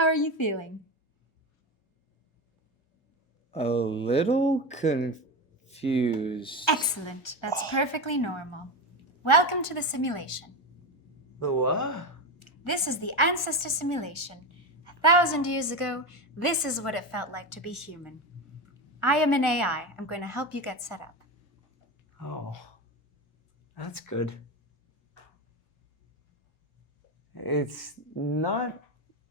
How are you feeling? A little confused. Excellent. That's perfectly normal. Welcome to the simulation. The what? This is the ancestor simulation. 1,000 years ago, this is what it felt like to be human. I am an AI. I'm going to help you get set up. Oh, that's good. It's not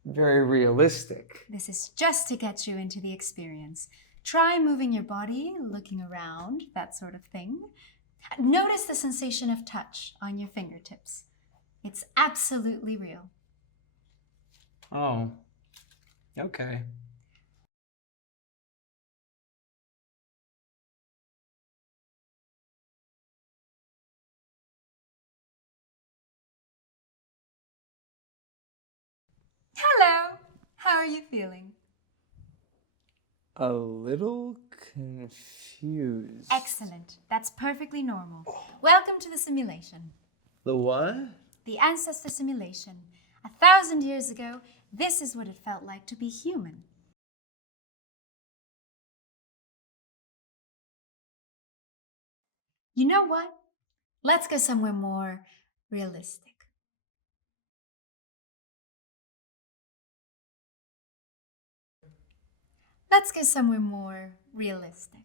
very realistic. This is just to get you into the experience. Try moving your body, looking around, that sort of thing. Notice the sensation of touch on your fingertips. It's absolutely real. Oh, okay. Hello. How are you feeling? A little confused. Excellent. That's perfectly normal. Welcome to the simulation. The what? The ancestor simulation. 1,000 years ago, this is what it felt like to be human. You know what? Let's go somewhere more realistic. Let's go somewhere more realistic.